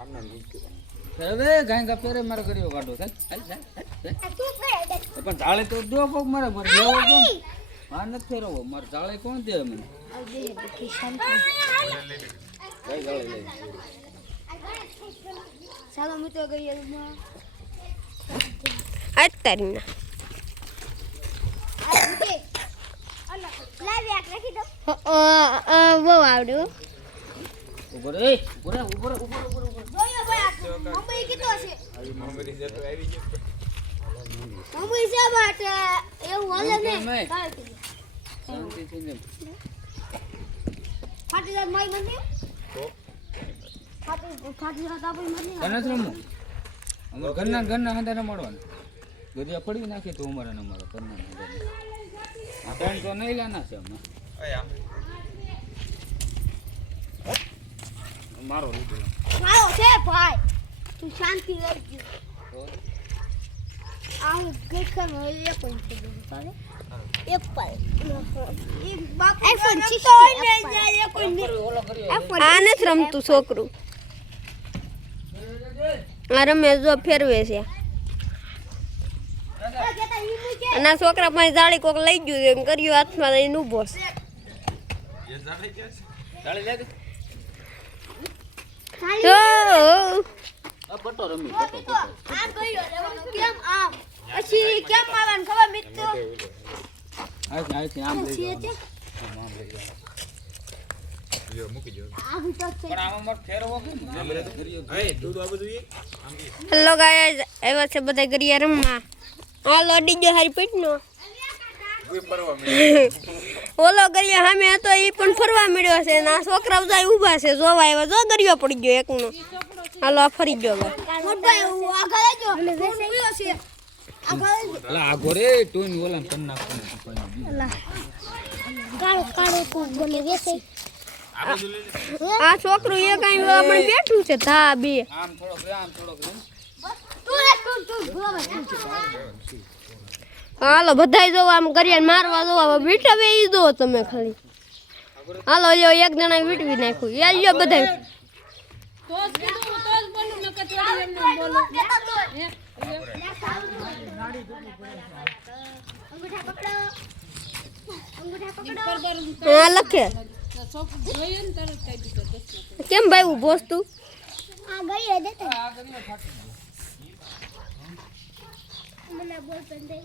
હવે ગાય કા પેરે મારો કર્યો કાઢો પણ ઝાડે તો દો કોક મારે મારે લેવો કેમ હા નથી ફેરવો મારે ઝાડે કોણ દે મને કઈ ઝાડે લઈ ચાલો હું તો ગઈ અત્યારના બહુ આવડ્યું ઉપર એ ઉપર ઉપર ઉપર ઉપર જોયો ભાઈ મમ્મી કીધો છે મમ્મી જે તો આવી ગયો મમ્મી છે બટ એવું હાલે ને શાંતિ થી ને ફાટી જાય મય મને તો ફાટી જાય આપણી મને કનત રમો અમાર ઘરના હાંડા ન મળવાનું દરિયા પડી નાખી તો અમારા ન મળે ઘરના આ બેન તો નહીં લેના છે અમે આયા મારો લીધો મારો છે ભાઈ તું શાંતિ રહેજો આ દેખન એ પોઈન્ટ છે તારે એપલ એ બાપ આઈફોન ચીતો હોય ને એ કોઈ ઓલો કર્યો આ નથી રમતું છોકરું આ રમે જો ફેરવે છે અને આ છોકરા પાસે જાળી કોક લઈ ગયું છે કર્યું હાથમાં લઈને ઊભો છે એ જાણે કે છે ઝાડે લે ઓ, આ પટ્ટો રમી પટ્ટો આ ગયો લેવાનું કેમ આમ પછી કેમ આવવાનું ખબર મિત્રો આ આમ લઈ છે જવાનું. છે આમ લઈ જવાનું. લ્યો મૂકી જો આ ભી તો છે પણ આમાં મારે ફેરવો કેમ એ તું તો આ બધું એ આમ હેલો ગાઈસ આવ્યા છે બધા ગરિયા રમવા હાલો ડીજો હારી પીટનો કોઈ પરવા મે ઓલો ગરિયા સામે હતો એ પણ ફરવા મળ્યો છે અને આ છોકરા બધા ઊભા છે જોવા આવ્યા જો ગરિયો પડી ગયો એકનો હાલો આ ફરી ગયો હવે. મોટભાઈ આગળ જો અને વેસાયો છે આગળ અલા આ ગોરે ટોન ઓલા કન નાખવાનું કાળો કાળો કો બને વેસે આ બધું લઈ લે આ છોકરું એ કઈ આપણે બેઠું છે ધા બે આમ થોડોક રે આમ થોડોક રે તું બરાબર હાલો બધાય જો આમ ગરિયા મારવા જો હવે વીટવે ઈ દો તમે ખાલી હાલો લ્યો એક જણા વીટવી નાખ્યું યાર લ્યો બધાય અંગૂઠા પકડો હા લખે કેમ ભાઈ ઊભો છે તું આ ગઈ દેતા મને બોલ પેન દે